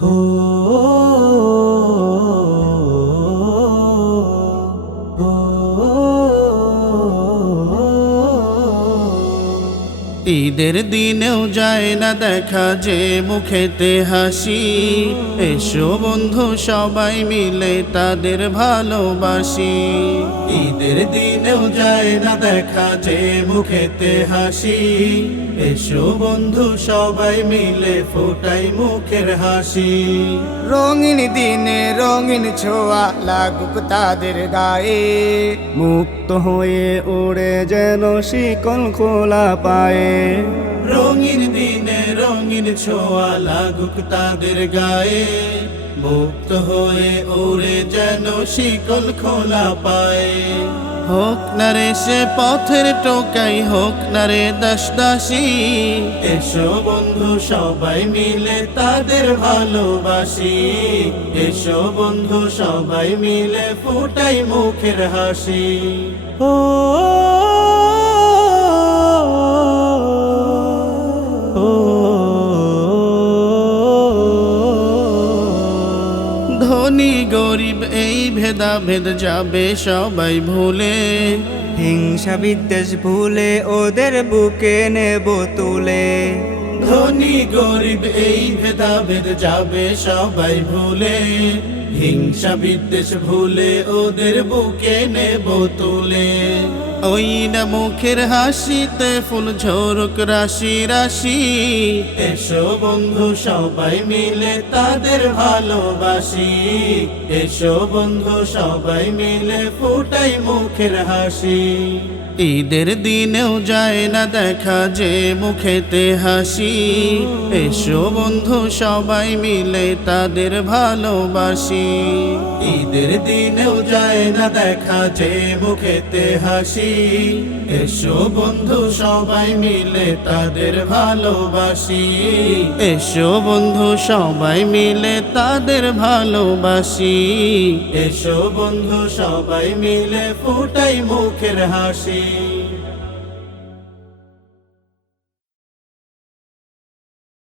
Oh. ঈদের দিনেও যায় না দেখা যে মুখেতে হাসি। এসো বন্ধু, সবাই মিলে তাদের ভালোবাসি। ঈদের দিনেও যায় না দেখা যে মুখেতে হাসি। এসো বন্ধু, সবাই মিলে ফোটাই মুখের হাসি। রঙিন দিনে রঙিন ছোঁয়া লাগুক তাদের গায়ে। মুক্ত হয়ে উড়ে যেন শিকল খোলা পায়ে। রঙিন দিনে রঙিন ছোঁয়া লাগুক তাদের গায়ে। মুক্ত হয়ে ওরে যেন শিকল খোলা পায়। হোক না রে সে পথের টোকাই, হোক না রে দাস দাসী। এসো বন্ধু, সবাই মিলে তাদের ভালোবাসি। এসো বন্ধু, সবাই মিলে ফুটাই মুখের হাসি। ও ধনী গরিব এই ভেদাভেদ যাবে সবাই ভুলে। হিংসা বিদ্বেষ ভুলে ওদের বুকে নেব তুলে। ধনী গরিব এই ভেদাভেদ যাবে সবাই ভুলে। হিংসা বিদ্বেষ ভুলে ওদের বুকে নেব তুলে। ওই না মুখের হাসিতে ফুল ঝরুক রাশি রাশি। এসো বন্ধু সবাই মিলে তাদের ভালোবাসি। এসো বন্ধু সবাই মিলে ফুটাই মুখের হাসি। ঈদের দিনেও যায় না দেখা যে মুখেতে হাসি। এসো বন্ধু, সবাই মিলে তাদের ভালোবাসি। ঈদের দিনেও যায় না দেখা, যে মুখেতে হাসি। এসো বন্ধু, সবাই মিলে তাদের ভালোবাসি। এসো বন্ধু, সবাই মিলে তাদের ভালোবাসি। এসো বন্ধু, সবাই মিলে ফুটাই মুখের হাসি।